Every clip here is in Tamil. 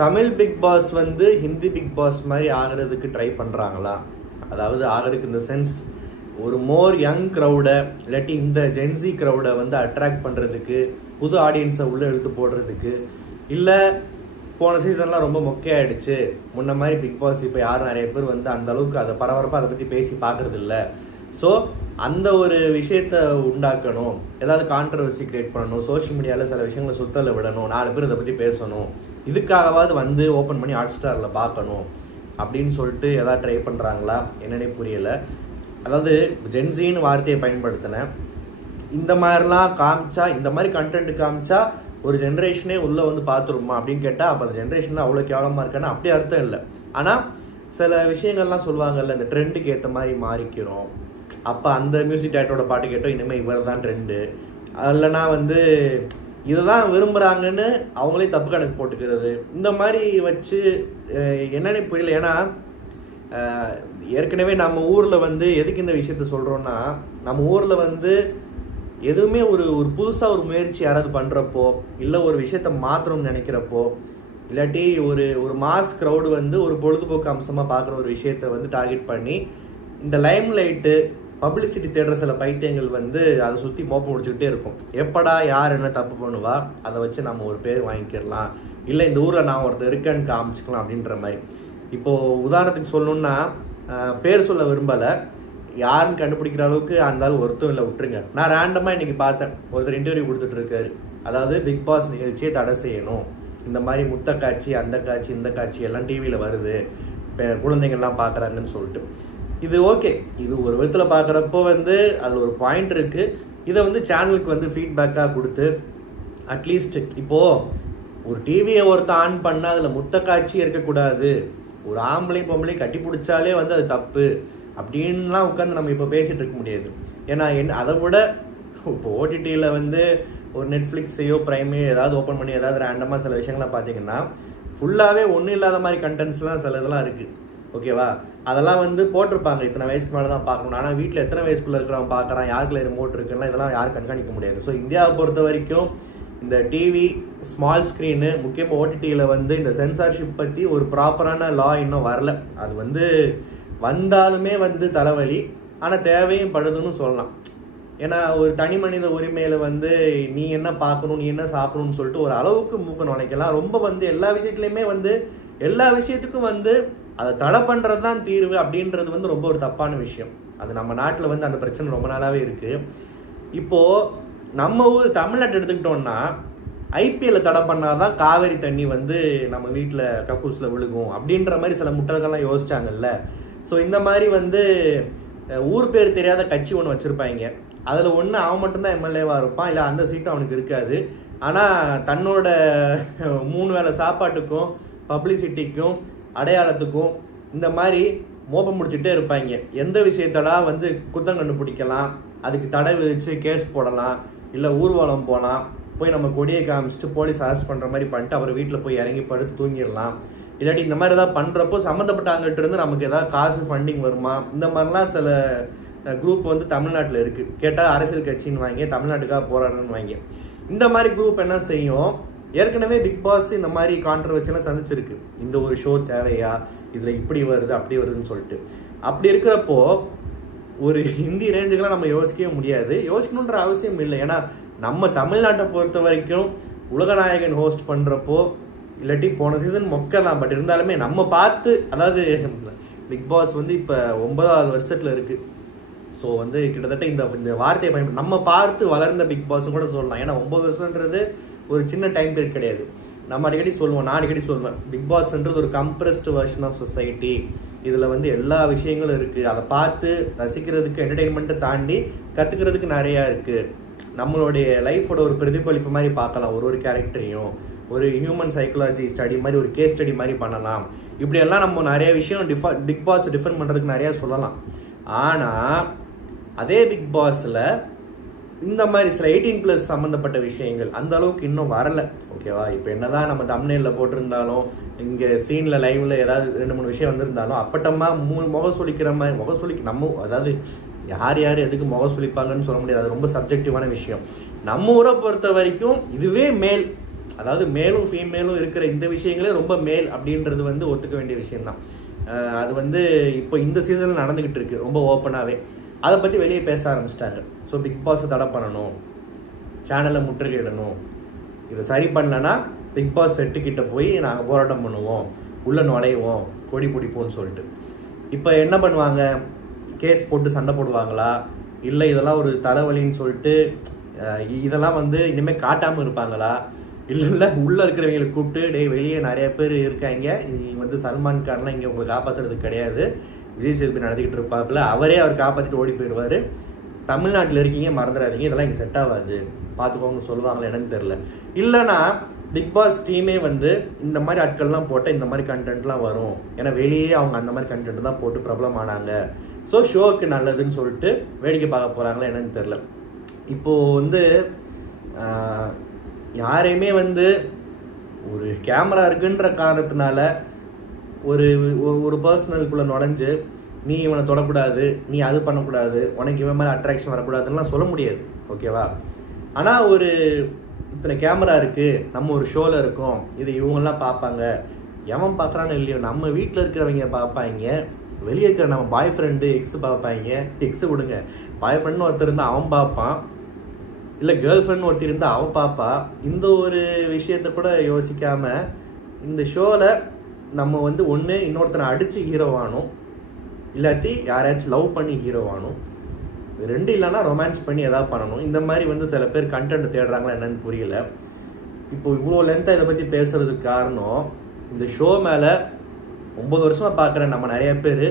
தமிழ் பிக் பாஸ் வந்து ஹிந்தி பிக் பாஸ் மாதிரி ஆகிறதுக்கு ட்ரை பண்ணுறாங்களா? அதாவது ஆகிறதுக்கு இந்த சென்ஸ் ஒரு மோர் யங் க்ரௌடை இல்லாட்டி இந்த ஜென்சி க்ரௌடை வந்து அட்ராக்ட் பண்ணுறதுக்கு, புது ஆடியன்ஸை உள்ளே இழுத்து போடுறதுக்கு, இல்லை போன சீசன்லாம் ரொம்ப மொக்கையாயிடுச்சு, முன்ன மாதிரி பிக் பாஸ் இப்போ யாரும் நிறைய பேர் வந்து அந்த அளவுக்கு அதை பரபரப்பாக அதை பற்றி பேசி பார்க்கறது இல்லை, ஸோ அந்த ஒரு விஷயத்த உண்டாக்கணும், ஏதாவது கான்ட்ரவர்சி கிரியேட் பண்ணணும், சோஷியல் மீடியாவில் சில விஷயங்களை சுத்தலை விடணும், 4 பேர் இதை பற்றி பேசணும், இதுக்காகவாவது வந்து ஓப்பன் பண்ணி ஹாட் ஸ்டாரில் பார்க்கணும் அப்படின்னு சொல்லிட்டு ஏதாவது ட்ரை பண்ணுறாங்களா என்னன்னே புரியலை. அதாவது ஜென்சின்னு வார்த்தையை பயன்படுத்தினேன். இந்த மாதிரிலாம் காமிச்சா, இந்த மாதிரி கண்டென்ட் காமிச்சா ஒரு ஜென்ரேஷனே உள்ளே வந்து பார்த்துருமா அப்படின்னு கேட்டால் அப்போ அந்த ஜென்ரேஷன் அவ்வளோ கேவலமாக இருக்கான்னு அப்படி அர்த்தம் இல்லை. ஆனால் சில விஷயங்கள்லாம் சொல்லுவாங்கல்ல, இந்த ட்ரெண்டுக்கு ஏற்ற மாதிரி மாறிக்கிறோம், அப்போ அந்த மியூசிக் டேரக்டரோட பாட்டு கேட்டோம் இனிமேல் இவர் தான் ட்ரெண்டு, இல்லைனா வந்து இதுதான் விரும்புகிறாங்கன்னு அவங்களே தப்பு கணக்கு போட்டுக்கிறது, இந்த மாதிரி வச்சு என்னன்னு புரியல. ஏன்னா ஏற்கனவே நம்ம ஊரில் வந்து எதுக்கு இந்த விஷயத்த சொல்கிறோன்னா, நம்ம ஊரில் வந்து எதுவுமே ஒரு புதுசாக ஒரு முயற்சி யாராவது பண்ணுறப்போ, இல்லை ஒரு விஷயத்த மாற்றணும்னு நினைக்கிறப்போ, இல்லாட்டி ஒரு மாஸ் க்ரௌடு வந்து ஒரு பொழுதுபோக்கு அம்சமாக பார்க்குற ஒரு விஷயத்த வந்து டார்கெட் பண்ணி இந்த லைம் லைட்டு பப்ளிசிட்டி தேடுற சில பைத்தியங்கள் வந்து அதை சுற்றி மோப்பம் முடிச்சுக்கிட்டே இருக்கும். எப்படா யார் என்ன தப்பு பண்ணுவா, அதை வச்சு நம்ம ஒரு பேர் வாங்கிக்கிடலாம், இல்லை இந்த ஊரில் நான் ஒருத்தர் இருக்கேன்னு காமிச்சிக்கலாம் அப்படின்ற மாதிரி. இப்போது உதாரணத்துக்கு சொல்லணுன்னா, பேர் சொல்ல விரும்பலை, யாருன்னு கண்டுபிடிக்கிற அளவுக்கு அந்த ஆள் ஒருத்தரும் இல்லை, விட்டுருங்க. நான் ரேண்டமாக இன்றைக்கி பார்த்தேன், ஒருத்தர் இன்டர்வியூ கொடுத்துட்ருக்காரு. அதாவது பிக் பாஸ் நிகழ்ச்சியை தடை செய்யணும், இந்த மாதிரி முத்த காட்சி, அந்த காட்சி, இந்த காட்சி எல்லாம் டிவியில் வருது, குழந்தைங்கள்லாம் பார்க்குறாங்கன்னு சொல்லிட்டு. இது ஓகே, இது ஒரு விதத்தில் பார்க்குறப்போ வந்து அதில் ஒரு பாயிண்ட் இருக்குது. இதை வந்து சேனலுக்கு வந்து ஃபீட்பேக்காக கொடுத்து அட்லீஸ்ட் இப்போது ஒரு டிவியை ஒருத்தர் ஆன் பண்ணால் அதில் முத்த காட்சி இருக்கக்கூடாது, ஒரு ஆம்பளை பொம்பளை கட்டி பிடிச்சாலே வந்து அது தப்பு அப்படின்லாம் உட்காந்து நம்ம இப்போ பேசிகிட்டு இருக்க முடியாது. ஏன்னா அதை விட இப்போ ஓடிடியில் வந்து ஒரு நெட்ஃப்ளிக்ஸையோ ப்ரைமையோ ஏதாவது ஓப்பன் பண்ணி ஏதாவது ரேண்டமாக சில விஷயங்கள்லாம் பார்த்தீங்கன்னா ஃபுல்லாகவே ஒன்றும் இல்லாத மாதிரி கண்டென்ட்ஸ்லாம் சில இதெல்லாம் இருக்குது, ஓகேவா? அதெல்லாம் வந்து போட்டிருப்பாங்க, இத்தனை வயசுக்கு மேலே தான் பார்க்கணும். ஆனால் வீட்டில் எத்தனை வயசுக்குள்ளே இருக்கிறவன் பார்க்குறான், யாருக்குள்ள ரிமோட் இருக்குன்னா இதெல்லாம் யாரும் கண்காணிக்க முடியாது. ஸோ இந்தியாவை பொறுத்த வரைக்கும் இந்த டிவி, ஸ்மால் ஸ்க்ரீனு, முக்கியமாக ஓடிடியில் வந்து இந்த சென்சார்ஷிப் பற்றி ஒரு ப்ராப்பரான லா இன்னும் வரல. அது வந்து வந்தாலுமே வந்து தலைவலி, ஆனால் தேவையும் படுதுன்னு சொல்லலாம். ஏன்னா ஒரு தனி மனித உரிமையில் வந்து நீ என்ன பார்க்கணும், நீ என்ன சாப்பிடணும்னு சொல்லிட்டு ஒரு அளவுக்கு மூக்க நுழைக்கலாம். ரொம்ப வந்து எல்லா விஷயத்துலையுமே வந்து எல்லா விஷயத்துக்கும் வந்து அதை தடை பண்ணுறது தான் தீர்வு அப்படின்றது வந்து ரொம்ப ஒரு தப்பான விஷயம். அது நம்ம நாட்டில் வந்து அந்த பிரச்சனை ரொம்ப நாளாகவே இருக்குது. இப்போது நம்ம ஊர் தமிழ்நாட்டை எடுத்துக்கிட்டோம்னா ஐபிஎல்லை தடை பண்ணாதான் காவேரி தண்ணி வந்து நம்ம வீட்டில் கக்கூஸில் விழுகும் அப்படின்ற மாதிரி சில முட்டல்கள்லாம் யோசிச்சாங்கல்ல. ஸோ இந்த மாதிரி வந்து ஊர் பேர் தெரியாத கட்சி ஒன்று வச்சுருப்பாங்க, அதில் ஒன்று அவன் மட்டும்தான் எம்எல்ஏவாக இருப்பான், இல்லை அந்த சீட்டும் அவனுக்கு இருக்காது. ஆனால் தன்னோட 3 வேளை சாப்பாட்டுக்கும் பப்ளிசிட்டிக்கும் அடையாளத்துக்கும் இந்த மாதிரி மோப்பம் முடிச்சுட்டே இருப்பாங்க. எந்த விஷயத்தடா வந்து குத்தம் கண்டுபிடிக்கலாம், அதுக்கு தடை விதிச்சு கேஸ் போடலாம், இல்லை ஊர்வலம் போகலாம், போய் நம்ம கொடியை காமிச்சிட்டு போலீஸ் அரெஸ்ட் பண்ணுற மாதிரி பண்ணிட்டு அப்புறம் வீட்டில் போய் இறங்கி படுத்து தூங்கிடலாம். இல்லாட்டி இந்த மாதிரி ஏதாவது பண்ணுறப்போ சம்மந்தப்பட்டவங்ககிட்ட இருந்து நமக்கு ஏதாவது காசு ஃபண்டிங் வருமா, இந்த மாதிரிலாம் சில குரூப் வந்து தமிழ்நாட்டில் இருக்குது. கேட்டால் அரசியல் கட்சின்னு வாங்கி தமிழ்நாட்டுக்காக போராடணும்னு வாங்கி. இந்த மாதிரி குரூப் என்ன செய்யும், ஏற்கனவே பிக் பாஸ் இந்த மாதிரி கான்ட்ரவர்சியெல்லாம் சந்திச்சிருக்கு. இந்த ஒரு ஷோ தேவையா, இதில் இப்படி வருது அப்படி வருதுன்னு சொல்லிட்டு. அப்படி இருக்கிறப்போ ஒரு ஹிந்தி ரேஞ்சுக்கெல்லாம் நம்ம யோசிக்கவே முடியாது, யோசிக்கணுன்ற அவசியம் இல்லை. ஏன்னா நம்ம தமிழ்நாட்டை பொறுத்த வரைக்கும் உலகநாயகன் ஹோஸ்ட் பண்ணுறப்போ, இல்லாட்டி போன சீசன் மொக்க தான், பட் இருந்தாலுமே நம்ம பார்த்து, அதாவது பிக் பாஸ் வந்து இப்போ 9வது வருஷத்தில் இருக்குது. ஸோ வந்து கிட்டத்தட்ட இந்த வார்த்தையை பயன்படுத்த நம்ம பார்த்து வளர்ந்த பிக் பாஸ் கூட சொல்லலாம். ஏன்னா 9 வருஷன்றது ஒரு சின்ன டைம் பீரியட் கிடையாது. நம்ம அடிக்கடி சொல்லுவோம், நான் அடிக்கடி சொல்லுவேன், பிக் பாஸ்ன்றது ஒரு கம்ப்ரெஸ்டு வெர்ஷன் ஆஃப் சொசைட்டி. இதில் வந்து எல்லா விஷயங்களும் இருக்குது, அதை பார்த்து ரசிக்கிறதுக்கு என்டர்டெயின்மெண்ட்டை தாண்டி கற்றுக்கிறதுக்கு நிறையா இருக்குது. நம்மளுடைய லைஃபோட ஒரு பிரதிபலிப்பு மாதிரி பார்க்கலாம், ஒரு கேரக்டரையும் ஒரு ஹியூமன் சைக்காலஜி ஸ்டடி மாதிரி ஒரு கேஸ் ஸ்டடி மாதிரி பண்ணலாம். இப்படியெல்லாம் நம்ம நிறைய விஷயம் பிக் பாஸ் டிஃபெண்ட் பண்ணுறதுக்கு நிறையா சொல்லலாம். ஆனால் அதே பிக் பாஸில் இந்த மாதிரி சில 18+ சம்மந்தப்பட்ட விஷயங்கள் அந்த அளவுக்கு இன்னும் வரலை, ஓகேவா? இப்போ என்னதான் நம்ம தம்ப்நெயில்ல போட்டிருந்தாலும், இங்கே சீனில் லைவ்ல ஏதாவது 2-3 விஷயம் வந்திருந்தாலும் அப்பட்டமாக முகசொலிக்கிற மாதிரி நம்ம, அதாவது யார் எதுக்கு முகசொலிப்பாங்கன்னு சொல்ல முடியாது, அது ரொம்ப சப்ஜெக்டிவான விஷயம். நம்ம ஊரை பொறுத்த வரைக்கும் இதுவே மேல், அதாவது மேலும் ஃபீமேலும் இருக்கிற இந்த விஷயங்களே ரொம்ப மேல் அப்படின்றது வந்து ஒத்துக்க வேண்டிய விஷயம்தான். அது வந்து இப்போ இந்த சீசனில் நடந்துக்கிட்டு இருக்கு ரொம்ப ஓப்பனாகவே. அதை பற்றி வெளியே பேச ஆரம்பிச்சிட்டாங்க. ஸோ பிக் பாஸை தடை பண்ணணும், சேனலை முற்றுகையிடணும், இதை சரி பண்ணலன்னா பிக் பாஸ் செட்டுக்கிட்ட போய் நாங்கள் போராட்டம் பண்ணுவோம், உள்ள நுழைவோம், கொடி பிடிப்போம்னு சொல்லிட்டு. இப்போ என்ன பண்ணுவாங்க, கேஸ் போட்டு சண்டை போடுவாங்களா, இல்லை இதெல்லாம் ஒரு தலைவலின்னு சொல்லிட்டு இதெல்லாம் வந்து இனிமேல் காட்டாமல் இருப்பாங்களா, இல்லை உள்ளே இருக்கிறவங்களை கூப்பிட்டு டே வெளியே நிறைய பேர் இருக்காங்க, வந்து சல்மான் கான்லாம் இங்கே உங்களை காப்பாற்றுறதுக்கு கிடையாது, விஜய் சேதுபதி நடத்திக்கிட்டு இருப்பாப்புல, அவரே அவர் காப்பாற்றிட்டு ஓடி போயிடுவார், தமிழ்நாட்டில் இருக்கீங்க மறந்துடாதீங்க, இதெல்லாம் இங்கே செட் ஆகாது பார்த்துக்கோங்க சொல்லுவாங்களே என்னன்னு தெரில. இல்லைனா பிக் பாஸ் டீமே வந்து இந்த மாதிரி ஆட்கள்லாம் போட்டால் இந்த மாதிரி கண்டென்ட்லாம் வரும், ஏன்னா வெளியே அவங்க அந்த மாதிரி கண்டென்ட் தான் போட்டு பிரபலம் ஆனாங்க, ஸோ ஷோக்கு நல்லதுன்னு சொல்லிட்டு வேடிக்கை பார்க்க போகிறாங்களா என்னன்னு தெரில. இப்போது வந்து யாரையுமே வந்து ஒரு கேமரா இருக்குன்ற காரணத்தினால ஒரு ஒரு பர்சனலுக்குள்ளே நுழைஞ்சு நீ இவனை தொடக்கூடாது, நீ அது பண்ணக்கூடாது, உனக்கு இவன் மேலே அட்ராக்ஷன் வரக்கூடாதுலாம் சொல்ல முடியாது, ஓகேவா? ஆனால் ஒரு இத்தனை கேமரா இருக்குது, நம்ம ஒரு ஷோவில் இருக்கோம், இது இவங்கெல்லாம் பார்ப்பாங்க, எவன் பார்க்குறான்னு இல்லையோ நம்ம வீட்டில் இருக்கிறவங்க பார்ப்பாங்க, வெளியே இருக்கிற நம்ம பாய் ஃப்ரெண்டு எக்ஸு பார்ப்பாங்க, எக்ஸு விடுங்க பாய் ஃப்ரெண்டுன்னு ஒருத்தர் இருந்தால் அவன் பார்ப்பான், இல்லை கேர்ள் ஃப்ரெண்ட் ஒருத்தர் இருந்தால் அவன் பார்ப்பா. இந்த ஒரு விஷயத்த கூட யோசிக்காமல் இந்த ஷோவில் நம்ம வந்து ஒன்று இன்னொருத்தனை அடித்து ஹீரோவானும், இல்லாட்டி யாராச்சும் லவ் பண்ணி ஹீரோவானும், ரெண்டு இல்லைன்னா ரொமான்ஸ் பண்ணி எதாவது பண்ணணும். இந்த மாதிரி வந்து சில பேர் கண்டென்ட் தேடுறாங்களா என்னன்னு புரியல. இப்போ இவ்வளோ லென்த்தாக இதை பற்றி பேசுறதுக்கு காரணம், இந்த ஷோ மேலே 9 வருஷமாக பார்க்குற நம்ம நிறைய பேர்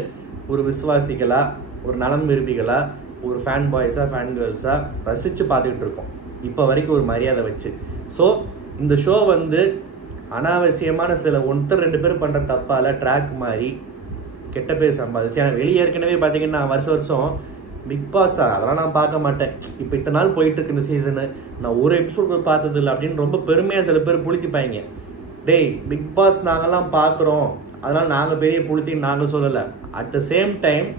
ஒரு விசுவாசிகளா, ஒரு நலம் விரும்பிகளா, ஒரு ஃபேன் பாய்ஸா ஃபேன் கேர்ள்ஸாக ரசித்து பார்த்துக்கிட்டு இருக்கோம் இப்போ வரைக்கும் ஒரு மரியாதை வச்சு. ஸோ இந்த ஷோ வந்து அனாவசியமான சில 1-2 பேர் பண்ணுற தப்பால் ட்ராக் மாதிரி கெட்ட பேர் சம்பாதிச்சு. ஏன்னா வெளியே ஏற்கனவே பார்த்தீங்கன்னா வருஷம் பிக் பாஸா அதெல்லாம் நான் பார்க்க மாட்டேன், இப்போ இத்தனை நாள் போயிட்டு இருக்கு இந்த சீசனு, நான் ஒரு எபிசோட் பார்த்தது இல்லை அப்படின்னு ரொம்ப பெருமையாக சில பேர் புளித்திப்பாங்க. டேய் பிக் பாஸ் நாங்கள்லாம் பார்க்குறோம், அதனால் நாங்கள் பெரிய புளித்தின்னு நாங்கள் சொல்லலை. At the same time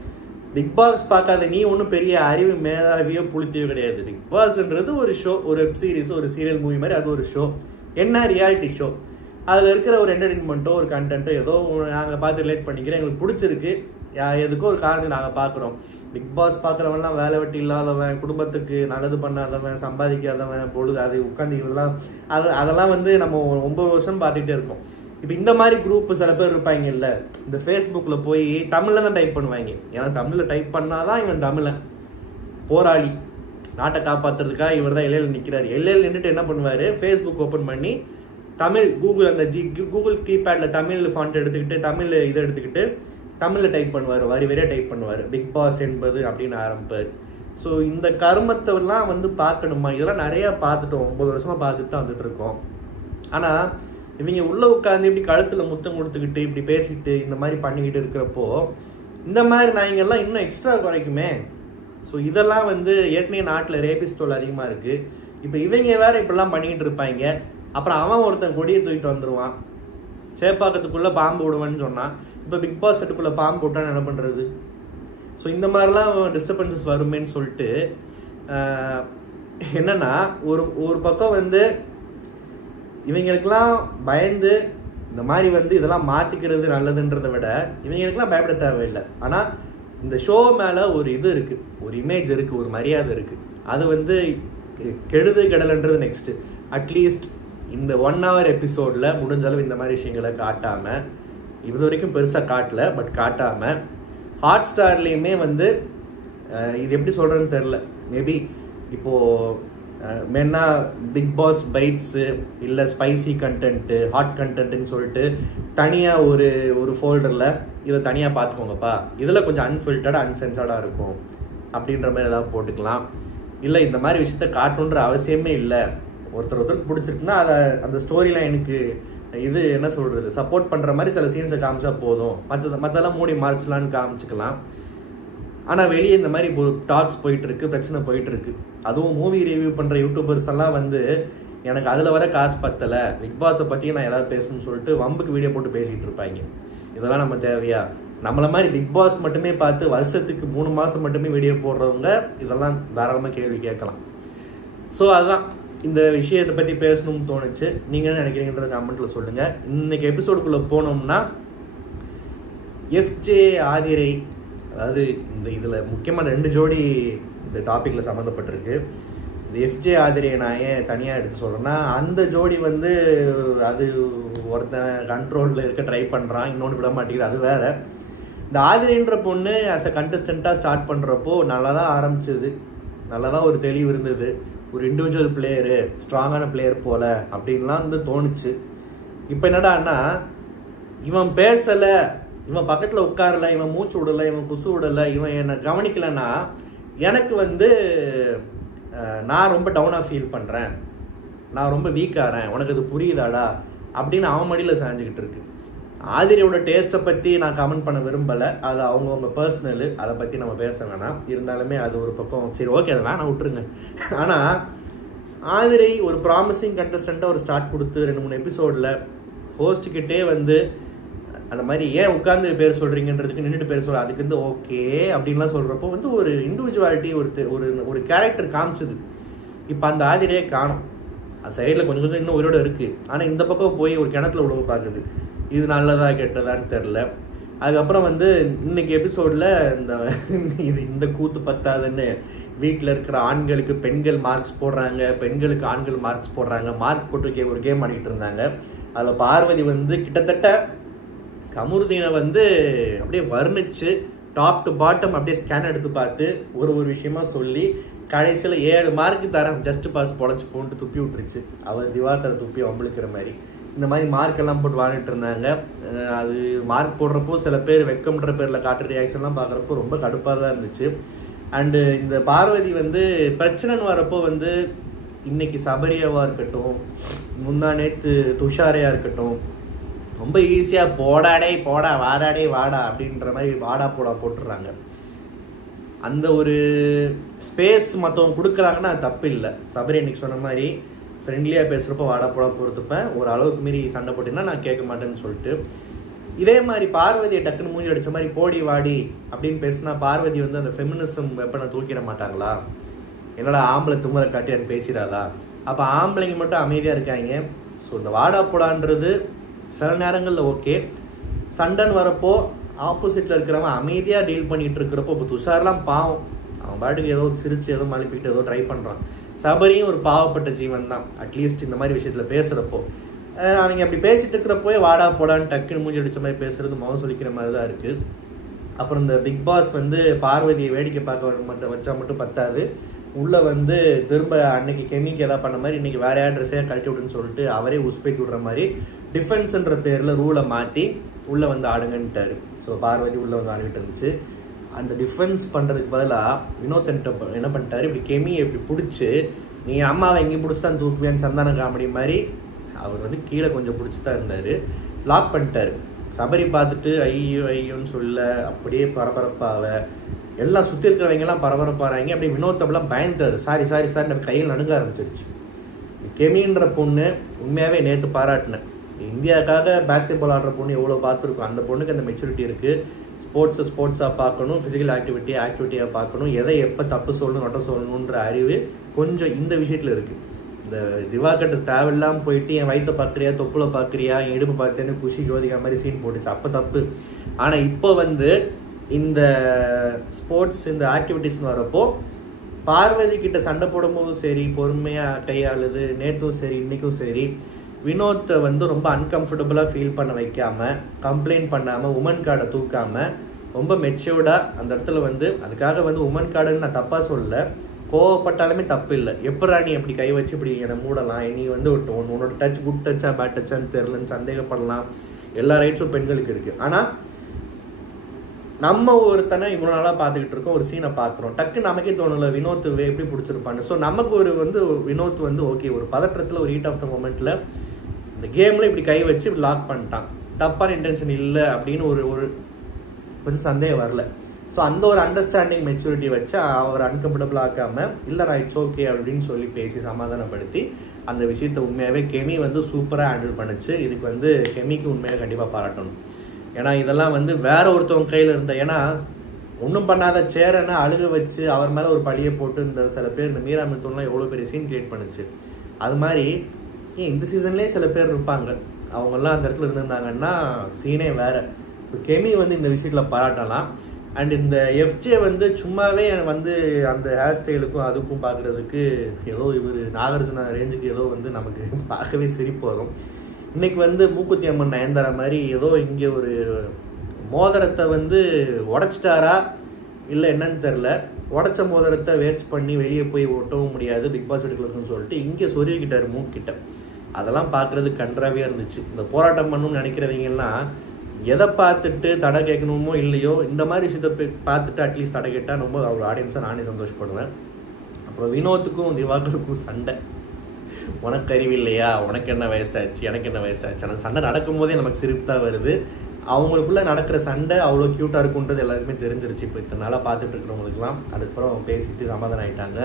Bigg Boss பார்க்காத நீ ஒன்றும் பெரிய அறிவு மேதாவியோ புளித்தியோ கிடையாது. பிக் பாஸ்ன்றது ஒரு ஷோ, ஒரு வெப் சீரிஸ், ஒரு சீரியல் மூவி மாதிரி. அது ஒரு ஷோ, என்ன ரியாலிட்டி ஷோ, அதில் இருக்கிற ஒரு என்டர்டெயின்மெண்ட்டோ ஒரு கண்டென்ட்டோ ஏதோ நாங்கள் பார்த்து ரிலேட் பண்ணிக்கிறோம், எங்களுக்கு பிடிச்சிருக்கு, எதுக்கோ ஒரு காரணத்துக்கு நாங்கள் பார்க்குறோம். பிக் பாஸ் பார்க்குறவன்லாம் வேலை வெட்டி இல்லாதவன், குடும்பத்துக்கு நல்லது பண்ணாதவன், சம்பாதிக்காதவன், பொழுது அது உட்காந்து இதெல்லாம் அதெல்லாம் வந்து நம்ம 9 வருஷம் பார்த்துக்கிட்டே இருக்கோம். இப்போ இந்த மாதிரி குரூப் சில பேர் இருப்பாங்க இல்லை, இந்த ஃபேஸ்புக்கில் போய் தமிழில் தான் டைப் பண்ணுவாங்க, ஏன்னா தமிழில் டைப் பண்ணாதான் இவன் தமிழன் போராளி, நாட்டை காப்பாற்றுறதுக்காக இவர் தான் எல்லையில் நிற்கிறாரு. எல்லையில் நின்றுட்டு என்ன பண்ணுவார், ஃபேஸ்புக் ஓப்பன் பண்ணி தமிழ் கூகுள் அந்த கூகுள் கீபேடில் தமிழ் ஃபாண்ட் எடுத்துக்கிட்டு தமிழ் இதை எடுத்துக்கிட்டு தமிழில் டைப் பண்ணுவார், வரி வரியாக டைப் பண்ணுவார், பிக் பாஸ் என்பது அப்படின்னு ஆரம்பிப்பார். ஸோ இந்த கருமத்தெல்லாம் வந்து பார்க்கணுமா, இதெல்லாம் நிறையா பார்த்துட்டோம், 9 வருஷமாக பார்த்துட்டு தான் வந்துட்டு இருக்கோம். ஆனால் இவங்க உள்ளே உட்காந்து இப்படி கழுத்தில் முத்தம் கொடுத்துக்கிட்டு இப்படி பேசிக்கிட்டு இந்த மாதிரி பண்ணிக்கிட்டு இருக்கிறப்போ இந்த மாதிரி நாய்ங்கள்லாம் இன்னும் எக்ஸ்ட்ரா குறைக்குமே. ஸோ இதெல்லாம் வந்து ஏற்கனவே நாட்டில் ரேபிஸ்டோல் அதிகமாக இருக்குது, இப்போ இவங்க வேற இப்படிலாம் பண்ணிக்கிட்டு இருப்பாங்க. அப்புறம் அவன் ஒருத்தன் கொடியை தூக்கிட்டு வந்துடுவான், சேப்பாக்கத்துக்குள்ளே பாம்பு விடுவான்னு சொன்னான், இப்போ பிக் பாஸ் செட்டுக்குள்ளே பாம்பு விட்டான்னு என்ன பண்ணுறது? ஸோ இந்த மாதிரிலாம் டிஸ்டர்பன்சஸ் வருமேன்னு சொல்லிட்டு என்னன்னா ஒரு பக்கம் வந்து இவங்களுக்கெல்லாம் பயந்து இந்த மாதிரி வந்து இதெல்லாம் மாற்றிக்கிறது நல்லதுன்றதை விட இவங்களுக்கெல்லாம் பயப்பட தேவையில்லை. ஆனால் இந்த ஷோ மேலே ஒரு இது இருக்குது, ஒரு இமேஜ் இருக்குது, ஒரு மரியாதை இருக்குது, அது வந்து கெடுது கெடலன்றது நெக்ஸ்ட்டு. அட்லீஸ்ட் இந்த 1 hour எபிசோடில் முடிஞ்ச அளவு இந்த மாதிரி விஷயங்களை காட்டாமல், இது வரைக்கும் பெருசாக காட்டல, பட் காட்டாமல் ஹாட் ஸ்டார்லேயுமே வந்து இது எப்படி சொல்கிறேன்னு தெரில, மேபி இப்போது மென்னா பிக் பாஸ் பைட்ஸு இல்லை ஸ்பைசி கண்டென்ட்டு ஹாட் கண்டென்ட்டுன்னு சொல்லிட்டு தனியாக ஒரு ஃபோல்டரில் இதை தனியாக பார்த்துக்கோங்கப்பா, இதில் கொஞ்சம் அன்ஃபில்டர்டாக அன்சென்சர்டாக இருக்கும் அப்படின்ற மாதிரி ஏதாவது போட்டுக்கலாம். இல்லை இந்த மாதிரி விஷயத்த காட்டணுன்ற அவசியமே இல்லை, ஒருத்தருக்கு பிடிச்சிருக்குன்னா அதை அந்த ஸ்டோரியில் எனக்கு இது என்ன சொல்கிறது சப்போர்ட் பண்ணுற மாதிரி சில சீன்ஸை காமிச்சா போதும், மற்றதெல்லாம் மூடி மறைச்சலான்னு காமிச்சிக்கலாம். ஆனால் வெளியே இந்த மாதிரி டாக்ஸ் போயிட்டுருக்கு, பிரச்சனை போயிட்டுருக்கு. அதுவும் மூவி ரிவ்யூ பண்ணுற யூடியூபர்ஸ் எல்லாம் வந்து எனக்கு அதில் வர காசு பத்தலை, பிக் பாஸை பற்றி நான் ஏதாவது பேசணும்னு சொல்லிட்டு வம்புக்கு வீடியோ போட்டு பேசிகிட்டு இருப்பாங்க. இதெல்லாம் நம்ம தேவையா? நம்மளை மாதிரி பிக் பாஸ் மட்டுமே பார்த்து வருஷத்துக்கு 3 மாதம் மட்டுமே வீடியோ போடுறவங்க இதெல்லாம் தாராளமாக கேள்வி கேட்கலாம். ஸோ அதுதான் இந்த விஷயத்தை பற்றி பேசணும்னு தோணுச்சு. நீங்கள் என்ன நினைக்கிறீங்கன்றத கமெண்ட்டில் சொல்லுங்கள். இன்னைக்கு எபிசோடுக்குள்ளே போனோம்னா எஃப்ஜே ஆதிரை, அதாவது இதில் முக்கியமாக 2 ஜோடி இந்த டாப்பிக்கில் சம்மந்தப்பட்டிருக்கு. இந்த எஃப்ஜே ஆதிரையை நான் ஏன் தனியாக எடுத்து சொல்கிறேன்னா, அந்த ஜோடி வந்து அது ஒருத்தன் கண்ட்ரோலில் இருக்க ட்ரை பண்ணுறான், இன்னொன்று விட மாட்டேங்குது, அது வேறு. இந்த ஆதிரைன்ற பொண்ணு ஆஸ் அ கண்டஸ்டண்ட்டாக ஸ்டார்ட் பண்ணுறப்போ நல்லா தான் ஆரம்பிச்சது, நல்லா தான் ஒரு தெளிவு இருந்தது, ஒரு இண்டிவிஜுவல் பிளேயரு, ஸ்ட்ராங்கான பிளேயர் போல் அப்படின்லாம் வந்து தோணுச்சு. இப்போ என்னடான்னா, இவன் பேசலை, இவன் பக்கத்தில் உட்காரல, இவன் மூச்சு விடலை, இவன் குசு விடலை, இவன் என்னை கவனிக்கலைன்னா எனக்கு வந்து நான் ரொம்ப டவுனாக ஃபீல் பண்ணுறேன், நான் ரொம்ப வீக்காகிறேன், உனக்கு அது புரியுதாடா அப்படின்னு அவன் மடியில் சாஞ்சிக்கிட்டு இருக்கு. ஆதிரியோட டேஸ்ட்டை பற்றி நான் கமெண்ட் பண்ண விரும்பலை, அது அவங்கவுங்க பர்சனலு, அதை பற்றி நம்ம பேச வேணாம். இருந்தாலுமே அது ஒரு பக்கம் சரி ஓகே, அதை வேணாம் விட்டுருங்க. ஆனால் ஆதிரை ஒரு ப்ராமிசிங் கண்டஸ்டண்ட்டாக ஒரு ஸ்டார்ட் கொடுத்து 2-3 எபிசோடில் ஹோஸ்ட்டுக்கிட்டே வந்து அந்த மாதிரி ஏன் உட்காந்து பேர் சொல்கிறீங்கன்றதுக்கு நின்றுட்டு பேர் சொல்ல, அதுக்கு வந்து ஓகே அப்படின்லாம் சொல்கிறப்போ வந்து ஒரு இண்டிவிஜுவாலிட்டி, ஒரு கேரக்டர் காமிச்சுது. இப்போ அந்த ஆதிரையே காணும், அது சைடில் கொஞ்சம் கொஞ்சம் இன்னும் உயிரோடு இருக்குது. ஆனால் இந்த பக்கம் போய் ஒரு கிணத்துல உழவு பார்க்குது, இது நல்லதா கெட்டதான்னு தெரில. அதுக்கப்புறம் வந்து இன்னைக்கு எபிசோடில் இந்த கூத்து பத்தாதுன்னு வீட்டில் இருக்கிற ஆண்களுக்கு பெண்கள் மார்க்ஸ் போடுறாங்க, பெண்களுக்கு ஆண்கள் மார்க்ஸ் போடுறாங்க, மார்க் போட்டு ஒரு கேம் ஆடிட்டு இருந்தாங்க. அதில் பார்வதி வந்து கிட்டத்தட்ட கமருதீனை வந்து அப்படியே வர்ணிச்சு டாப் டு பாட்டம் அப்படியே ஸ்கேன் எடுத்து பார்த்து ஒரு விஷயமா சொல்லி கடைசியில் 7 மார்க்கு தரேன், ஜஸ்ட் பாஸ் பொழைச்சி போட்டு துப்பி விட்டுருச்சு. அவர் திவாகரை துப்பி அம்பளுக்கிற மாதிரி இந்த மாதிரி மார்க்கெல்லாம் போட்டு வாழ்ந்துட்டு இருந்தாங்க. அது மார்க் போடுறப்போ சில பேர் வெக்கம்ன்ற பேரில் காட்டுற ரியாக்ஷன்லாம் பார்க்குறப்போ ரொம்ப கடுப்பாக தான் இருந்துச்சு. அண்டு இந்த பார்வதி வந்து பிரச்சனைன்னு வரப்போ வந்து இன்னைக்கு சபரியாவாக இருக்கட்டும், முந்தா நேற்று துஷாரையாக இருக்கட்டும், ரொம்ப ஈஸியாக போடாடே போடா, வாடாடே வாடா அப்படின்ற மாதிரி வாடா போடா போட்டுடுறாங்க. அந்த ஒரு ஸ்பேஸ் மற்றவங்க கொடுக்குறாங்கன்னா அது தப்பு இல்லை. சபரி இன்னைக்கு சொன்ன மாதிரி ஃப்ரெண்ட்லியாக பேசுகிறப்போ வாடா போடா பொறுத்துப்பேன், ஒரு அளவுக்கு மீறி சண்டை போட்டிங்கன்னா நான் கேட்க மாட்டேன்னு சொல்லிட்டு. இதே மாதிரி பார்வதியை டக்குன்னு மூஞ்சி அடித்த மாதிரி போடி வாடி அப்படின்னு பேசினா பார்வதி வந்து அந்த ஃபெமினிசம் வெப்பனை தூக்கிட மாட்டாங்களா? என்னடா ஆம்பளை தும்மலை காட்டி எனக்கு பேசிடாதா? அப்போ ஆம்பளைங்க மட்டும் அமைதியாக இருக்காங்க. ஸோ இந்த வாடா போடான்றது சில நேரங்களில் ஓகே, சண்டைன்னு வரப்போ ஆப்போசிட்டில் இருக்கிறவங்க அமைதியாக டீல் பண்ணிகிட்டு இருக்கிறப்போ, இப்போ துஷார்லாம் பாவம், அவன் பாட்டுக்கு ஏதோ சிரிச்சு ஏதோ மழுப்பிக்கிட்டு ஏதோ ட்ரை பண்ணுறான். சபரியும் ஒரு பாவப்பட்ட ஜீவன் தான், அட்லீஸ்ட் இந்த மாதிரி விஷயத்தில் பேசுகிறப்போ. அவங்க அப்படி பேசிட்டு இருக்கிறப்போ வாடா போடான்னு டக்குன்னு மூஞ்சி அடித்த மாதிரி பேசுறது முகம் சொல்லிக்கிற மாதிரி தான் இருக்குது. அப்புறம் இந்த பிக் பாஸ் வந்து பார்வதியை வேடிக்கை பார்க்க வச்சா மட்டும் பத்தாது, உள்ளே வந்து திரும்ப அன்னைக்கு கெமிக்கு எதாவது பண்ண மாதிரி இன்னைக்கு வேற ட்ரெஸ்ஸையாக கழட்டி விடுன்னு சொல்லிட்டு அவரே உஸ்பேத்தி விடுற மாதிரி டிஃபென்ஸ்ன்ற பேரில் ரூலை மாற்றி உள்ளே வந்து ஆடுங்கன்ட்டாரு. ஸோ பார்வதி உள்ளே வந்து ஆடிக்கிட்டு இருந்துச்சு. அந்த டிஃபென்ஸ் பண்ணுறதுக்கு பதிலாக வினோத் என்ன பண்ணிட்டாரு, இப்படி கெமியை இப்படி பிடிச்சி நீ அம்மாவை எங்கேயும் பிடிச்சி தான் தூக்குவேன்னு சந்தான காமெடி மாதிரி அவர் வந்து கீழே கொஞ்சம் பிடிச்சி தான் இருந்தார், லாக் பண்ணிட்டாரு. சபரி பார்த்துட்டு ஐயோ ஐயோன்னு சொல்ல அப்படியே பரபரப்பாக எல்லாம் சுற்றி இருக்கிறவங்கெல்லாம் பரபரப்பாகிறாங்க. அப்படியே வினோத்தப்பெல்லாம் பயந்துட்டாரு, சாரி சாரி சார் நம்ம கையில் நடுங்க ஆரம்பிச்சிருச்சு. கெமின்ற பொண்ணு உண்மையாகவே நேற்று பாராட்டினேன். இந்தியாவுக்காக பேஸ்கெட் பால் ஆடுற பொண்ணு எவ்வளோ பார்த்துருக்கோம், அந்த பொண்ணுக்கு அந்த மெச்சூரிட்டி இருக்குது. ஸ்போர்ட்ஸாக பார்க்கணும், ஃபிசிக்கல் ஆக்டிவிட்டியாக பார்க்கணும், எதை எப்போ தப்பு சொல்லணும் நட்டம் சொல்லணுன்ற அறிவு கொஞ்சம் இந்த விஷயத்தில் இருக்குது. இந்த திவாகர் தேவையில்லாமல் போயிட்டு என் வயிற்றை பார்க்குறியா, தொப்புல பார்க்குறியா, என் இடுப்பு பார்த்தேன்னு குஷி ஜோதிகா மாதிரி சீன் போட்டுச்சு, அப்போ தப்பு. ஆனால் இப்போ வந்து இந்த ஸ்போர்ட்ஸ் இந்த ஆக்டிவிட்டிஸ்னு வரப்போ பார்வதி கிட்ட சண்டை போடும்போதும் சரி, பொறுமையாக கையாளுது, நேற்றும் சரி இன்றைக்கும் சரி, வினோத்தை வந்து ரொம்ப அன்கம்ஃபர்டபுளாக ஃபீல் பண்ண வைக்காமல், கம்ப்ளைண்ட் பண்ணாமல், உமன் கார்டை தூக்காமல் ரொம்ப மெச்சூர்டாக அந்த இடத்துல வந்து, அதுக்காக வந்து உமன் கார்டுன்னு நான் தப்பாக சொல்லலை, கோவப்பட்டாலுமே தப்பு இல்லை. எப்படா நீ எப்படி கை வச்சு இப்படி என்னை மூடலாம், நீ வந்து உன்னோட டச் குட் டச்சா பேட் டச்சான்னு தெரிலன்னு சந்தேகப்படலாம், எல்லா ரைட்ஸும் பெண்களுக்கு இருக்குது. ஆனால் நம்ம ஒருத்தனை இவ்வளோ நாளாக பார்த்துக்கிட்டு இருக்கோம், ஒரு சீனை பார்க்குறோம், டக்கு நமக்கே தோணலை வினோத் எப்படி பிடிச்சிருப்பான்னு. ஸோ நமக்கு ஒரு வந்து வினோத் வந்து ஓகே, ஒரு பதற்றத்தில் ஒரு ஹீட் ஆஃப் த மொமெண்ட்டில் இந்த கேமில் இப்படி கை வச்சு இப்படி லாக் பண்ணிட்டான், தப்பான இன்டென்ஷன் இல்லை அப்படின்னு ஒரு சந்தேகம் வரல. ஸோ அந்த ஒரு அண்டர்ஸ்டாண்டிங் மெச்சூரிட்டி வச்சு அவர் அன்கம்ஃபர்டபுள் ஆக்காமல் இல்லை நான் இட்ஸ் ஓகே அப்படின்னு சொல்லி பேசி சமாதானப்படுத்தி அந்த விஷயத்தை உண்மையாகவே கெமி வந்து சூப்பராக ஹேண்டில் பண்ணுச்சு. இதுக்கு வந்து கெமிக்கு உண்மையாக கண்டிப்பாக பாராட்டணும். ஏன்னா இதெல்லாம் வந்து வேற ஒருத்தவங்க கையில் இருந்த, ஏன்னா ஒன்றும் பண்ணாத சேரனை அழுக வச்சு அவர் மேலே ஒரு பழியை போட்டு இந்த சில பேர் இந்த மீரா மிதுன்லாம் எவ்வளோ பெரிய சீன் கிரியேட் பண்ணுச்சு. அது மாதிரி இந்த சீசன்லேயே சில பேர் இருப்பாங்க, அவங்கெல்லாம் அந்த இடத்துல இருந்திருந்தாங்கன்னா சீனே வேறு. கெமி வந்து இந்த விஷயத்தில் பாராட்டலாம். அண்ட் இந்த எஃப்ஜே வந்து சும்மாவே வந்து அந்த ஹேர் ஸ்டைலுக்கும் அதுக்கும் பார்க்குறதுக்கு ஏதோ இவர் நாகார்ஜுனா ரேஞ்சுக்கு ஏதோ வந்து நமக்கு பார்க்கவே சிரிப்பு வரும். இன்றைக்கி வந்து மூக்குத்தி அம்மன் நயன்தாரா மாதிரி ஏதோ இங்கே ஒரு மோதிரத்தை வந்து உடச்சிட்டாரா இல்லை என்னன்னு தெரில, உடச்ச மோதிரத்தை வேஸ்ட் பண்ணி வெளியே போய் ஒட்டவும் முடியாது, பிக் பாஸ் எடுக்கலன்னு சொல்லிட்டு இங்கே சொருகிக்கிட்டார் மூக்கிட்ட. அதெல்லாம் பார்க்குறது கன்றாவே இருந்துச்சு. இந்த போராட்டம் பண்ணணும்னு நினைக்கிறவங்கலாம் எதை பார்த்துட்டு தடை கேட்கணுமோ இல்லையோ, இந்த மாதிரி விஷயத்தை பார்த்துட்டு அட்லீஸ்ட் தடை கேட்டால் ரொம்ப அவர் ஆடியன்ஸாக நானே சந்தோஷப்படுவேன். அப்புறம் வினோத்துக்கும் திவாகருக்கும் சண்டை. உனக்கு அறிவு இல்லையா, உனக்கு என்ன வயசாச்சு, எனக்கு என்ன வயசாச்சு. அந்த சண்டை நடக்கும் போதே நமக்கு சிரிப்பு தான் வருது. அவங்களுக்குள்ள நடக்கிற சண்டை அவ்வளோ க்யூட்டாக இருக்குன்றது எல்லாருக்குமே தெரிஞ்சிருச்சு. இப்போ இத்தனை நாளாக பார்த்துட்டு இருக்கிறவங்களுக்குலாம். அதுக்கப்புறம் பேசிட்டு சமாதானம் ஆகிட்டாங்க.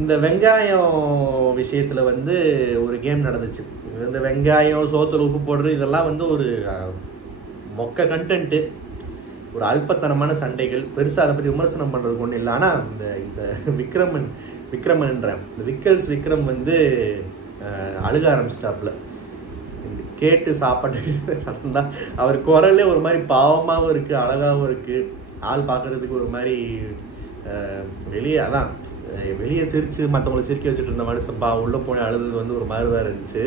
இந்த வெங்காயம் விஷயத்தில் வந்து ஒரு கேம் நடந்துச்சு. இந்த வெங்காயம் சோத்துல உப்பு போடுறது இதெல்லாம் வந்து ஒரு மொக்க கண்டென்ட்டு, ஒரு அல்பத்தனமான சண்டைகள். பெருசாக அதை பற்றி விமர்சனம் பண்ணுறதுக்கு ஒன்றும் இல்லை. ஆனால் இந்த விக்ரமன்றேன் இந்த விக்ரம் வந்து அழுக ஆரம்பிச்சிட்டாப்புல. கேட்டு சாப்பாடு நடந்தா அவர் குரலே ஒரு மாதிரி பாவமாகவும் இருக்குது, அழகாகவும் இருக்குது. ஆள் பார்க்குறதுக்கு ஒரு மாதிரி வெளியே சிரித்து மற்றவங்களை சிரிக்க வச்சுட்டு இருந்த மாதிரி உள்ளே போய் அழுது வந்து ஒரு மாதிரி தான் இருந்துச்சு.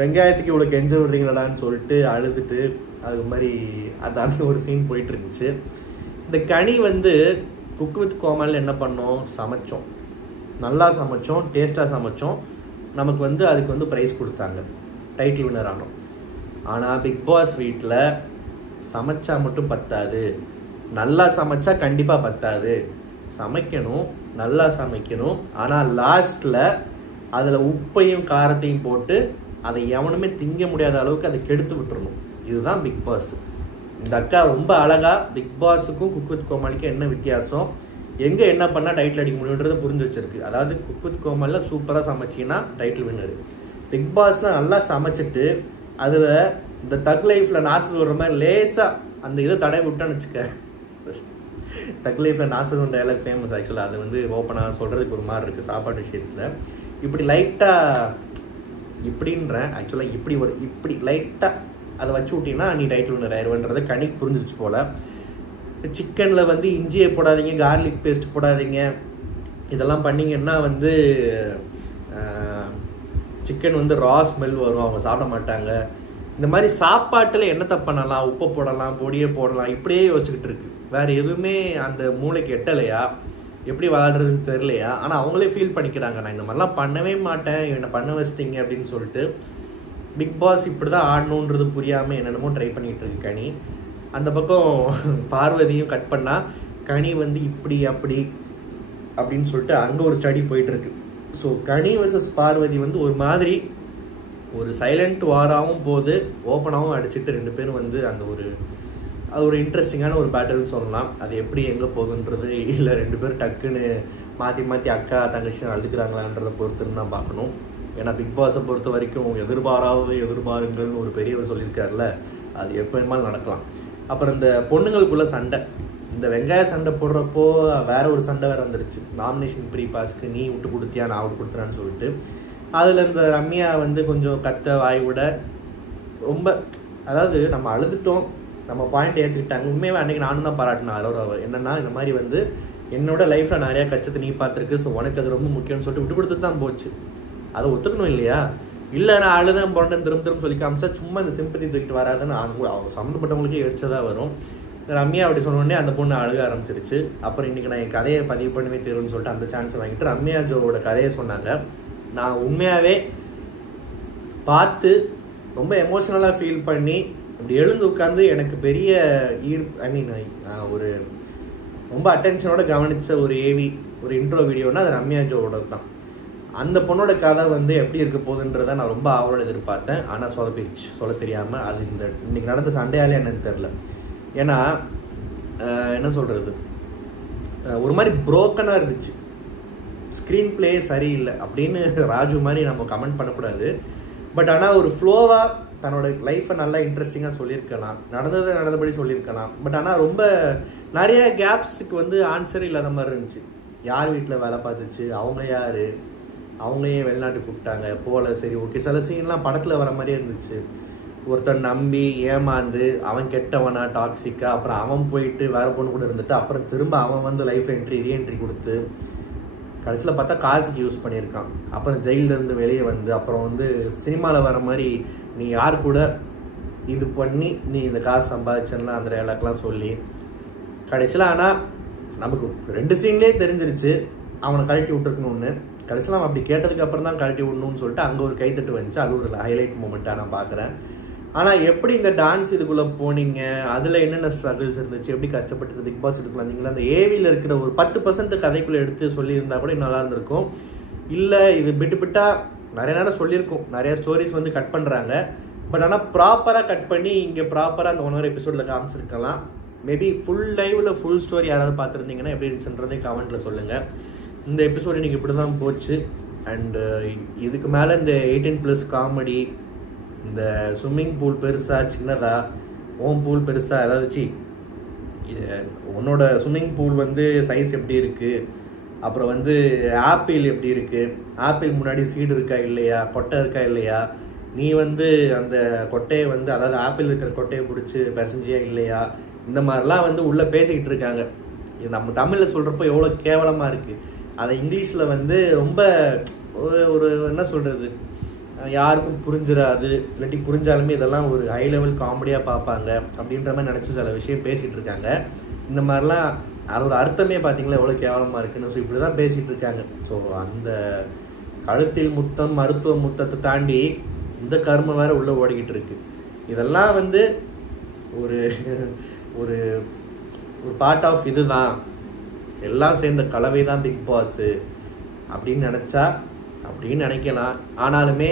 வெங்காயத்துக்கு இவ்வளோ கெஞ்ச விடுறீங்களான்னு சொல்லிட்டு அழுதுட்டு அது மாதிரி அந்த ஒரு சீன் போயிட்டு இருந்துச்சு. இந்த கனி வந்து குக் வித் கோமால் என்ன பண்ணோம், சமைச்சோம், நல்லா சமைச்சோம், டேஸ்ட்டாக சமைச்சோம். நமக்கு வந்து அதுக்கு வந்து ப்ரைஸ் கொடுத்தாங்க, டைட்டில் வின்னர் ஆனோம். ஆனால் பிக் பாஸ் வீட்டில் சமைச்சா மட்டும் பத்தாது, நல்லா சமைச்சா கண்டிப்பாக பத்தாது. சமைக்கணும், நல்லா சமைக்கணும். ஆனால் லாஸ்ட்டில் அதில் உப்பையும் காரத்தையும் போட்டு அதை எவனுமே திங்க முடியாத அளவுக்கு அதை கெடுத்து விட்டுறணும். இதுதான் பிக் பாஸ். இந்த அக்கா ரொம்ப அழகா பிக் பாஸுக்கும் குக் வித் கோமாளிக்கும் என்ன வித்தியாசம், எங்கே என்ன பண்ணால் டைட்டில் அடிக்க முடியுன்றதை புரிஞ்சு வச்சிருக்கு. அதாவது குக் வித் கோமாலில் சூப்பராக சமைச்சிங்கன்னா டைட்டில் வின்னர். பிக் பாஸில் நல்லா சமைச்சிட்டு அதில் இந்த தக் லைஃப்பில் நாசு சொல்கிற மாதிரி லேசாக அந்த இதை தடவை விட்டான்னு வச்சுக்க. தக் லைஃப்பில் நாசு சொல்கிற டைலாக் ஃபேமஸ். ஆக்சுவலாக அது வந்து ஓப்பனாக சொல்கிறதுக்கு ஒரு மாதிரி இருக்குது சாப்பாடு விஷயத்தில். இப்படி லைட்டாக இப்படின்றேன் ஆக்சுவலாக இப்படி லைட்டாக அதை வச்சு விட்டீங்கன்னா நீ டைட்டில் வின்னர் ஆயிடுவேன்றதை கணிக்கு புரிஞ்சிருச்சு போல். சிக்கனில் வந்து இஞ்சியை போடாதீங்க, கார்லிக் பேஸ்ட் போடாதீங்க, இதெல்லாம் பண்ணிங்கன்னா வந்து சிக்கன் வந்து ரா ஸ்மெல் வரும், அவங்க சாப்பிட மாட்டாங்க. இந்த மாதிரி சாப்பாட்டில் என்னத்தை பண்ணலாம், உப்பை போடலாம், பொடியை போடலாம், இப்படியே யோசிச்சுக்கிட்டு இருக்கு. வேறு எதுவுமே அந்த மூளைக்கு எட்டலையா, எப்படி விளாடுறதுன்னு தெரியலையா. ஆனால் அவங்களே ஃபீல் பண்ணிக்கிறாங்க, நான் இந்த மாதிரிலாம் பண்ணவே மாட்டேன், என்னை பண்ண வச்சிட்டிங்க அப்படின்னு சொல்லிட்டு. பிக் பாஸ் இப்படி தான் ஆடணுன்றது புரியாமல் என்னென்னமோ ட்ரை பண்ணிகிட்டு இருக்கு கனி. அந்த பக்கம் பார்வதியும் கட் பண்ணால் கனி வந்து இப்படி அப்படி அப்படின்னு சொல்லிட்டு அங்கே ஒரு ஸ்டடி போயிட்டுருக்கு. ஸோ கனி வர்சஸ் பார்வதி வந்து ஒரு மாதிரி ஒரு சைலண்ட் வாராகவும் போது ஓப்பனாகவும் அடிச்சுட்டு ரெண்டு பேரும் வந்து அந்த அது ஒரு இன்ட்ரெஸ்டிங்கான ஒரு பேட்டர்னு சொல்லலாம். அது எப்படி எங்கே போகுதுன்றது இல்லை ரெண்டு பேரும் டக்குன்னு மாற்றி அக்கா தங்கச்சி அழுதுக்கிறாங்களான்றதை பொறுத்துன்னு தான் பார்க்கணும். ஏன்னா பிக் பாஸை பொறுத்த வரைக்கும் எதிர்பாருங்கள்னு ஒரு பெரியவர் சொல்லியிருக்காருல, அது எப்போ வேணுமாலும் நடக்கலாம். அப்புறம் இந்த பொண்ணுங்களுக்குள்ள சண்டை, இந்த வெங்காய சண்டை போடுறப்போ வேற ஒரு சண்டை வேறு வந்துருச்சு. நாமினேஷன் ப்ரீ பாஸ்க்கு நீ விட்டு கொடுத்தியா நான் விட்டு கொடுத்துறான்னு சொல்லிட்டு அதில் இந்த ரம்யா வந்து கொஞ்சம் கத்த வாய் விட ரொம்ப, அதாவது நம்ம அழுதுட்டோம், நம்ம பாயிண்ட் ஏற்றுக்கிட்டாங்க. உண்மையாக அன்றைக்கி நானும் தான் பாராட்டினேன். அவர் என்னென்னா இந்த மாதிரி வந்து என்னோட லைஃப்பில் நிறையா கஷ்டத்தை நீ பார்த்துருக்கு, ஸோ உனக்கு அது ரொம்ப முக்கியம்னு சொல்லிட்டு விட்டு கொடுத்து தான் போச்சு. அதை ஒத்துக்கணும் இல்லையா? இல்லை நான் அழுதான் போனேன் திரும்ப சொல்லி காமிச்சா சும்மா இந்த சிம்பத்தி தூக்கிட்டு வராதுன்னு அவங்க சம்மந்தப்பட்டவங்களுக்கே எரிச்சதாக வரும். ரம்யா அப்படி சொன்னோடனே அந்த பொண்ணு அழுக ஆரம்பிச்சிருச்சு. அப்புறம் இன்றைக்கி நான் என் கதையை பதிவு பண்ணவே தரும்னு சொல்லிட்டு அந்த சான்ஸை வாங்கிட்டு ரம்யா ஜோவோட கதையை சொன்னாங்க. நான் உண்மையாகவே பார்த்து ரொம்ப எமோஷ்னலாக ஃபீல் பண்ணி அப்படி எழுந்து உட்காந்து எனக்கு பெரிய ஒரு ரொம்ப அட்டென்ஷனோட கவனித்த ஒரு இன்ட்ரோ வீடியோனா அது ரம்யா ஜோவோட தான். அந்த பொண்ணோட கதை வந்து எப்படி இருக்க போகுதுன்றதை நான் ரொம்ப ஆவலோடு எதிர்பார்த்தேன். ஆனால் சொதப்பிடுச்சு, சொல்ல தெரியாமல். அது இன்னைக்கு நடந்த சண்டையாலே என்னன்னு தெரில. ஏன்னா என்ன சொல்கிறது, ஒரு மாதிரி புரோக்கனாக இருந்துச்சு, ஸ்க்ரீன் பிளே சரியில்லை அப்படின்னு ராஜு மாதிரி நம்ம கமெண்ட் பண்ணக்கூடாது. பட் ஆனால் ஒரு ஃப்ளோவாக தன்னோட லைஃப்பை நல்லா இன்ட்ரெஸ்டிங்காக சொல்லியிருக்கலாம், நடந்தபடி சொல்லியிருக்கலாம். பட் ஆனால் ரொம்ப நிறைய கேப்ஸுக்கு வந்து ஆன்சர் இல்லாத மாதிரி இருந்துச்சு. யார் வீட்டில் வேலை பார்த்துச்சு, அவங்க யார், அவங்களையே வெளிநாட்டுக்கு கூப்பிட்டாங்க போல. சரி ஓகே, சில சீன்லாம் படத்தில் வர மாதிரியே இருந்துச்சு. ஒருத்தன் நம்பி ஏமாந்து அவன் கெட்டவனா டாக்ஸிக்கா, அப்புறம் அவன் போயிட்டு வேற பொண்ணு கூட இருந்துட்டு அப்புறம் திரும்ப அவன் வந்து லைஃப் ரீஎன்ட்ரி கொடுத்து கடைசியில் பார்த்தா காசுக்கு யூஸ் பண்ணியிருக்கான். அப்புறம் ஜெயிலிருந்து வெளியே வந்து அப்புறம் வந்து சினிமாவில் வர மாதிரி நீ யார் கூட இது பண்ணி நீ இந்த காசு சம்பாதிச்சன்னா அந்த டைலாக்லாம் சொல்லி கடைசியில். ஆனால் நமக்கு 2 சீன்லேயே தெரிஞ்சிருச்சு அவனை கழட்டி விட்டுருக்கணும்னு. கடைசியில் அவன் அப்படி கேட்டதுக்கு அப்புறம் தான் கழட்டி விடணும்னு சொல்லிட்டு அங்கே ஒரு கைத்தட்டு வந்துச்சு. அது ஒரு ஹைலைட் மூமெண்ட்டாக நான் பார்க்குறேன். ஆனால் எப்படி இந்த டான்ஸ் இதுக்குள்ளே போனீங்க, அதில் என்னென்ன ஸ்ட்ரகிள்ஸ் இருந்துச்சு, எப்படி கஷ்டப்பட்டு பிக் பாஸ் இதுக்குள்ள வந்தீங்களா, அந்த ஏவியில் இருக்கிற ஒரு 10% கதைக்குள்ளே எடுத்து சொல்லியிருந்தா கூட நல்லா இருந்திருக்கும். இல்லை இது பிட்டா நிறைய நேரம் சொல்லியிருக்கும், நிறைய ஸ்டோரிஸ் வந்து கட் பண்ணுறாங்க. பட் ஆனால் ப்ராப்பராக கட் பண்ணி இங்கே ப்ராப்பராக அந்த 1 hour எபிசோடில் காமிச்சிருக்கலாம். மேபி ஃபுல் லைவில் ஃபுல் ஸ்டோரி யாராவது பார்த்துருந்தீங்கன்னா எப்படி இருந்துச்சுன்றதே கமெண்ட்டில் சொல்லுங்கள். இந்த எபிசோடு இன்றைக்கி இப்படி தான் போச்சு. அண்டு இதுக்கு மேலே இந்த 18+ காமெடி, இந்த ஸ்விம்மிங் பூல் பெருசா சின்னதா, ஓம் பூல் பெருசா, அதாவது உன்னோட ஸ்விம்மிங் பூல் வந்து சைஸ் எப்படி இருக்குது, அப்புறம் வந்து ஆப்பிள் எப்படி இருக்குது, ஆப்பிள் முன்னாடி சீடு இருக்கா இல்லையா, கொட்டை இருக்கா இல்லையா, நீ வந்து அந்த கொட்டையை வந்து அதாவது ஆப்பிள் இருக்கிற கொட்டையை பிடிச்சி பிசைஞ்சியா இல்லையா, இந்த மாதிரிலாம் வந்து உள்ளே பேசிக்கிட்டு இருக்காங்க. இது நம்ம தமிழில் சொல்கிறப்போ எவ்வளோ கேவலமாக இருக்குது. அதை இங்கிலீஷில் வந்து ரொம்ப ஒரு என்ன சொல்கிறது, யாருக்கும் புரிஞ்சிடாது. இல்லாட்டி புரிஞ்சாலுமே இதெல்லாம் ஒரு ஹை லெவல் காமெடியாக பார்ப்பாங்க அப்படின்ற மாதிரி நினச்சி சில விஷயம் பேசிகிட்டு இருக்காங்க. இந்த மாதிரிலாம் அதோட அர்த்தமே பார்த்தீங்களா எவ்வளோ கேவலமாக இருக்குன்னு. ஸோ இப்படி தான் பேசிகிட்டு இருக்காங்க. ஸோ அந்த கழுத்தில் முத்தம் மருத்துவ முத்தத்தை தாண்டி இந்த கர்மம் வேறு உள்ளே ஓடிக்கிட்டு இருக்கு. இதெல்லாம் வந்து ஒரு ஒரு ஒரு பார்ட் ஆஃப் இது தான், எல்லாம் சேர்ந்த கலவை தான் பிக் பாஸு அப்படின்னு நினச்சா அப்படின்னு நினைக்கலாம். ஆனாலுமே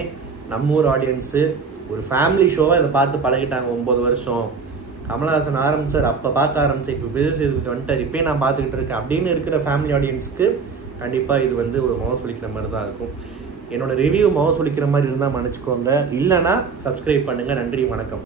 நம்ம ஊர் ஆடியன்ஸு ஒரு ஃபேமிலி ஷோவை இதை பார்த்து பழகிட்டாங்க. 9 வருஷம் கமலஹாசன் ஆரம்பிச்சார், அப்போ பார்க்க ஆரம்பிச்சு இப்போ விஜய் இதுக்கு வந்துட்டார், இப்போயே நான் பார்த்துக்கிட்டு இருக்கேன் அப்படின்னு இருக்கிற ஃபேமிலி ஆடியன்ஸ்க்கு கண்டிப்பாக இது வந்து ஒரு மௌஸ் ஒலிக்கிற மாதிரி தான் இருக்கும். என்னோட ரிவ்யூ மௌஸ் ஒலிக்கிற மாதிரி இருந்தால் மன்னிச்சுக்கோங்க, இல்லைனா சப்ஸ்கிரைப் பண்ணுங்கள். நன்றி, வணக்கம்.